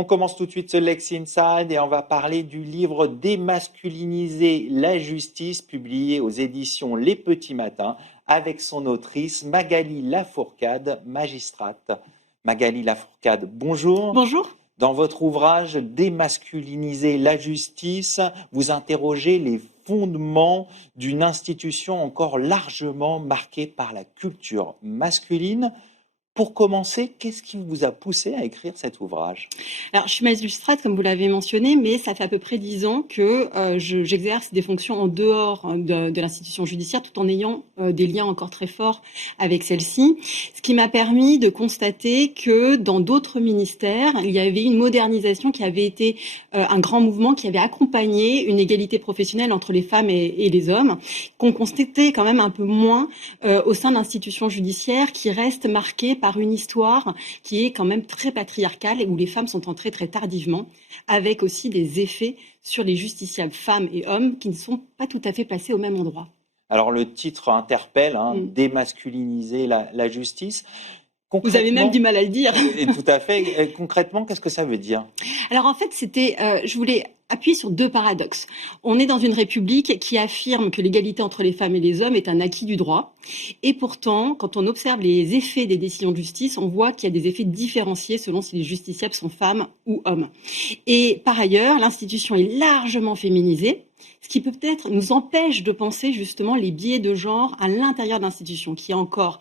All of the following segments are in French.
On commence tout de suite ce Lex Inside et on va parler du livre Démasculiniser la justice, publié aux éditions Les Petits Matins, avec son autrice Magali Lafourcade, magistrate. Magali Lafourcade, bonjour. Bonjour. Dans votre ouvrage Démasculiniser la justice, vous interrogez les fondements d'une institution encore largement marquée par la culture masculine. Pour commencer, qu'est-ce qui vous a poussé à écrire cet ouvrage? Alors, je suis magistrate, comme vous l'avez mentionné, mais ça fait à peu près 10 ans que j'exerce des fonctions en dehors de l'institution judiciaire, tout en ayant des liens encore très forts avec celle-ci. Ce qui m'a permis de constater que dans d'autres ministères, il y avait une modernisation qui avait été un grand mouvement qui avait accompagné une égalité professionnelle entre les femmes et les hommes, qu'on constatait quand même un peu moins au sein de l'institution judiciaire, qui reste marquée par une histoire qui est quand même très patriarcale et où les femmes sont entrées très tardivement, avec aussi des effets sur les justiciables femmes et hommes qui ne sont pas tout à fait placés au même endroit. Alors le titre interpelle, Démasculiniser la justice. Vous avez même du mal à le dire. Tout à fait. Concrètement, qu'est-ce que ça veut dire? Alors en fait, je voulais appuyer sur deux paradoxes. On est dans une république qui affirme que l'égalité entre les femmes et les hommes est un acquis du droit. Et pourtant, quand on observe les effets des décisions de justice, on voit qu'il y a des effets différenciés selon si les justiciables sont femmes ou hommes. Et par ailleurs, l'institution est largement féminisée, ce qui peut-être nous empêche de penser justement les biais de genre à l'intérieur de l'institution, qui est encore...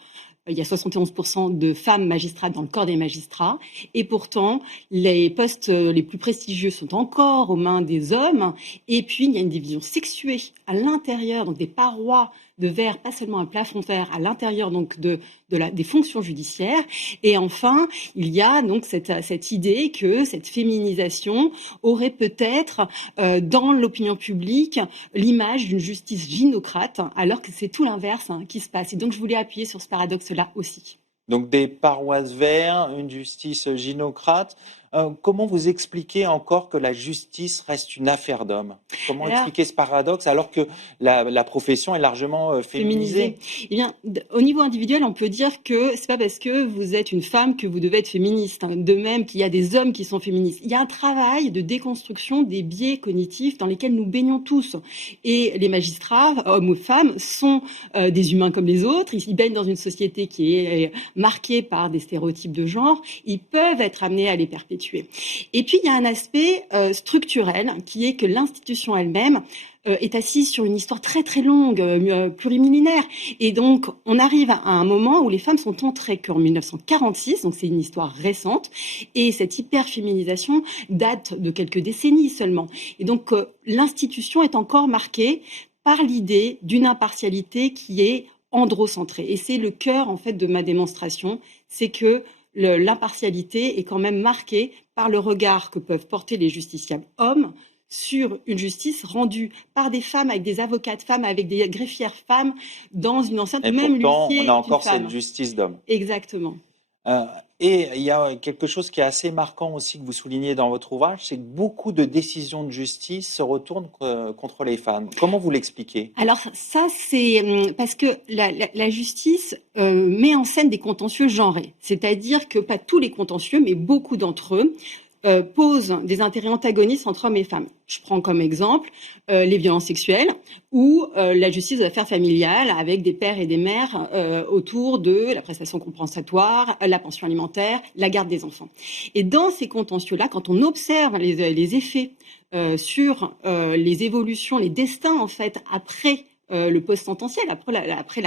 Il y a 71% de femmes magistrates dans le corps des magistrats. Et pourtant, les postes les plus prestigieux sont encore aux mains des hommes. Et puis, il y a une division sexuée à l'intérieur, donc des parois de verre, pas seulement un plafond de verre, à l'intérieur donc des fonctions judiciaires. Et enfin, il y a donc cette idée que cette féminisation aurait peut-être dans l'opinion publique l'image d'une justice gynocrate, alors que c'est tout l'inverse qui se passe. Et donc, je voulais appuyer sur ce paradoxe-là aussi. Donc des paroisses verts, une justice gynocrate. Comment vous expliquez encore que la justice reste une affaire d'hommes? Comment expliquer ce paradoxe alors que la profession est largement féminisée? Eh bien, au niveau individuel, on peut dire que c'est pas parce que vous êtes une femme que vous devez être féministe. De même qu'il y a des hommes qui sont féministes. Il y a un travail de déconstruction des biais cognitifs dans lesquels nous baignons tous. Et les magistrats, hommes ou femmes, sont des humains comme les autres. Ils baignent dans une société qui est marquée par des stéréotypes de genre. Ils peuvent être amenés à les perpétuer. Et puis, il y a un aspect structurel qui est que l'institution elle-même est assise sur une histoire très très longue, plurimillénaire. Et donc, on arrive à un moment où les femmes sont entrées qu'en 1946, donc c'est une histoire récente, et cette hyperféminisation date de quelques décennies seulement. Et donc, l'institution est encore marquée par l'idée d'une impartialité qui est androcentrée. Et c'est le cœur, en fait, de ma démonstration, c'est que l'impartialité est quand même marquée par le regard que peuvent porter les justiciables hommes sur une justice rendue par des femmes, avec des avocates femmes, avec des greffières femmes, dans une enceinte Et même pourtant, l'huissier on a encore d'une femme. cette justice d'homme. Exactement. Et il y a quelque chose qui est assez marquant aussi que vous soulignez dans votre ouvrage, c'est que beaucoup de décisions de justice se retournent contre les femmes. Comment vous l'expliquez? Alors ça, c'est parce que la justice met en scène des contentieux genrés. C'est-à-dire que pas tous les contentieux, mais beaucoup d'entre eux, posent des intérêts antagonistes entre hommes et femmes. Je prends comme exemple les violences sexuelles ou la justice aux affaires familiales avec des pères et des mères autour de la prestation compensatoire, la pension alimentaire, la garde des enfants. Et dans ces contentieux-là, quand on observe les effets sur les évolutions, les destins en fait après le post-sententiel, après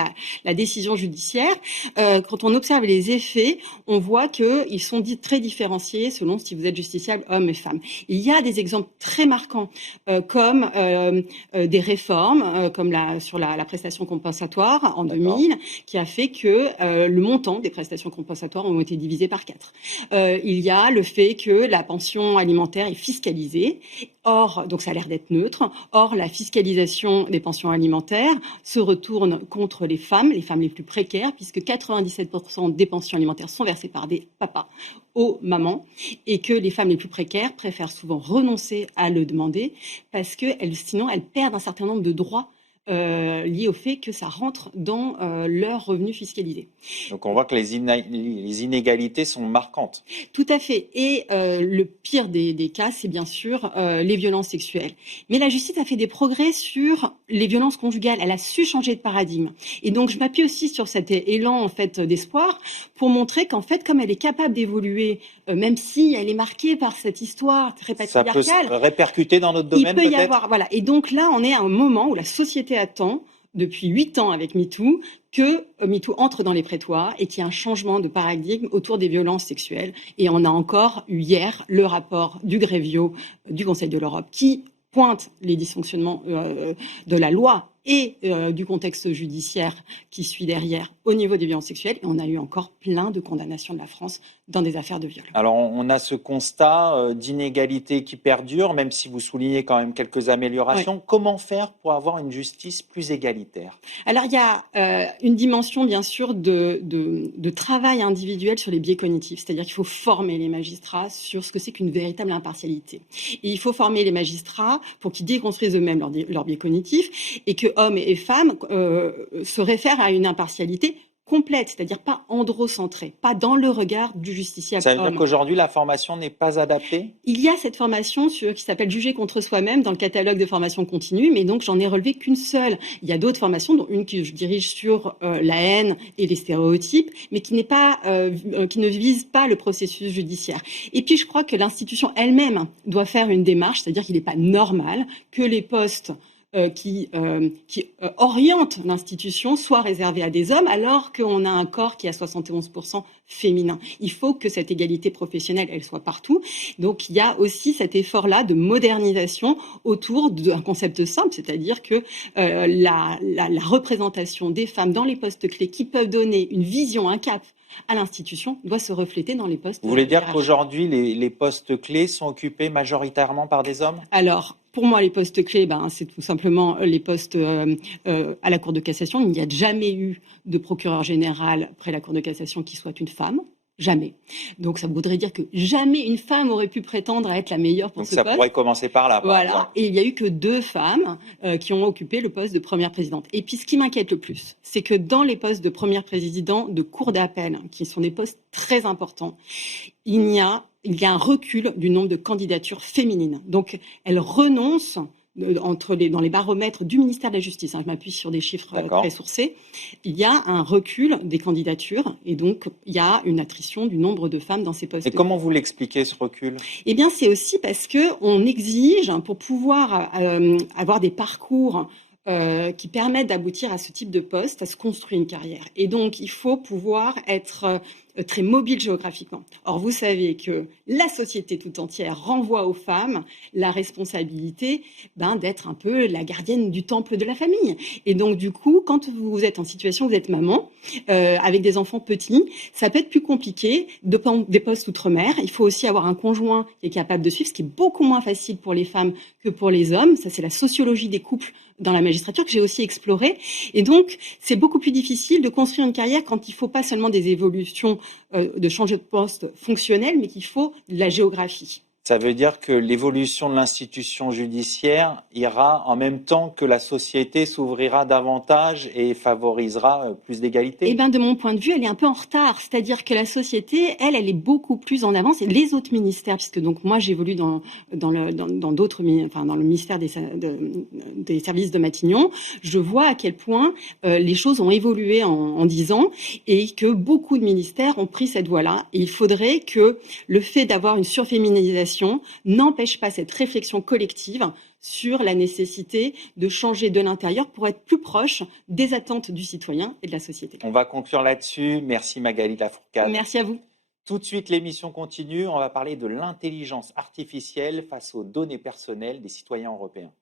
la décision judiciaire, quand on observe les effets, on voit qu'ils sont très différenciés selon si vous êtes justiciable homme et femme. Il y a des exemples très marquants, comme des réformes, comme sur la prestation compensatoire en 2000, qui a fait que le montant des prestations compensatoires ont été divisés par 4. Il y a le fait que la pension alimentaire est fiscalisée. Or, donc ça a l'air d'être neutre. Or, la fiscalisation des pensions alimentaires se retourne contre les femmes les plus précaires, puisque 97% des pensions alimentaires sont versées par des papas aux mamans, et que les femmes les plus précaires préfèrent souvent renoncer à le demander, parce que sinon elles perdent un certain nombre de droits liées au fait que ça rentre dans leurs revenus fiscalisés. Donc on voit que les inégalités sont marquantes. Tout à fait. Et le pire des cas, c'est bien sûr les violences sexuelles. Mais la justice a fait des progrès sur les violences conjugales. Elle a su changer de paradigme. Et donc je m'appuie aussi sur cet élan en fait d'espoir pour montrer qu'en fait, comme elle est capable d'évoluer, même si elle est marquée par cette histoire très Ça peut se patriarcale, répercuter dans notre il domaine peut y peut-être? avoir, voilà. Et donc là, on est à un moment où la société attend, depuis 8 ans avec MeToo, que MeToo entre dans les prétoires et qu'il y ait un changement de paradigme autour des violences sexuelles. Et on a encore eu hier le rapport du Grevio du Conseil de l'Europe qui pointe les dysfonctionnements de la loi et du contexte judiciaire qui suit derrière au niveau des violences sexuelles. Et on a eu encore plein de condamnations de la France dans des affaires de viol. Alors, on a ce constat d'inégalité qui perdure, même si vous soulignez quand même quelques améliorations. Ouais. Comment faire pour avoir une justice plus égalitaire? Alors, il y a une dimension, bien sûr, de travail individuel sur les biais cognitifs. C'est-à-dire qu'il faut former les magistrats sur ce que c'est qu'une véritable impartialité. Et il faut former les magistrats pour qu'ils déconstruisent eux-mêmes leurs biais cognitifs et que hommes et femmes se réfèrent à une impartialité complète, c'est-à-dire pas androcentrée, pas dans le regard du justiciable Ça veut dire homme. qu'aujourd'hui, la formation n'est pas adaptée? Il y a cette formation qui s'appelle Juger contre soi-même dans le catalogue de formation continue, mais donc j'en ai relevé qu'une seule. Il y a d'autres formations, dont une que je dirige sur la haine et les stéréotypes, mais qui ne vise pas le processus judiciaire. Et puis je crois que l'institution elle-même doit faire une démarche, c'est-à-dire qu'il n'est pas normal que les postes qui oriente l'institution soit réservé à des hommes alors qu'on a un corps qui est à 71% féminin. Il faut que cette égalité professionnelle, elle soit partout. Donc il y a aussi cet effort-là de modernisation autour d'un concept simple, c'est-à-dire que la représentation des femmes dans les postes clés qui peuvent donner une vision, un cap à l'institution doit se refléter dans les postes. Vous voulez dire hiérarchiques. qu'aujourd'hui, les postes clés sont occupés majoritairement par des hommes? Alors, pour moi, les postes clés, c'est tout simplement les postes à la Cour de cassation. Il n'y a jamais eu de procureur général près la Cour de cassation qui soit une femme. Jamais. Donc, ça voudrait dire que jamais une femme aurait pu prétendre à être la meilleure pour Donc ce ça poste. pourrait commencer par là, par Voilà. exemple. Et il n'y a eu que 2 femmes qui ont occupé le poste de première présidente. Et puis, ce qui m'inquiète le plus, c'est que dans les postes de première présidente de cour d'appel, qui sont des postes très importants, il y a un recul du nombre de candidatures féminines. Donc, elles renoncent dans les baromètres du ministère de la Justice, je m'appuie sur des chiffres D'accord. très sourcés, il y a un recul des candidatures et donc il y a une attrition du nombre de femmes dans ces postes. Et comment vous l'expliquez, ce recul? Eh bien, c'est aussi parce qu'on exige, pour pouvoir avoir des parcours qui permettent d'aboutir à ce type de poste, à se construire une carrière. Et donc, il faut pouvoir être très mobile géographiquement. Or, vous savez que la société tout entière renvoie aux femmes la responsabilité d'être un peu la gardienne du temple de la famille. Et donc, du coup, quand vous êtes en situation, vous êtes maman, avec des enfants petits, ça peut être plus compliqué de prendre des postes outre-mer. Il faut aussi avoir un conjoint qui est capable de suivre, ce qui est beaucoup moins facile pour les femmes que pour les hommes. Ça, c'est la sociologie des couples dans la magistrature que j'ai aussi explorée. Et donc, c'est beaucoup plus difficile de construire une carrière quand il ne faut pas seulement des évolutions de changer de poste fonctionnel, mais qu'il faut de la géographie. Ça veut dire que l'évolution de l'institution judiciaire ira en même temps que la société s'ouvrira davantage et favorisera plus d'égalité? Eh bien, de mon point de vue, elle est un peu en retard. C'est-à-dire que la société, elle est beaucoup plus en avance. Et les autres ministères, puisque donc moi j'évolue dans le ministère des services de Matignon, je vois à quel point les choses ont évolué en 10 ans et que beaucoup de ministères ont pris cette voie-là. Et il faudrait que le fait d'avoir une surféminisation n'empêche pas cette réflexion collective sur la nécessité de changer de l'intérieur pour être plus proche des attentes du citoyen et de la société. On va conclure là-dessus. Merci Magali Lafourcade. Merci à vous. Tout de suite, l'émission continue. On va parler de l'intelligence artificielle face aux données personnelles des citoyens européens.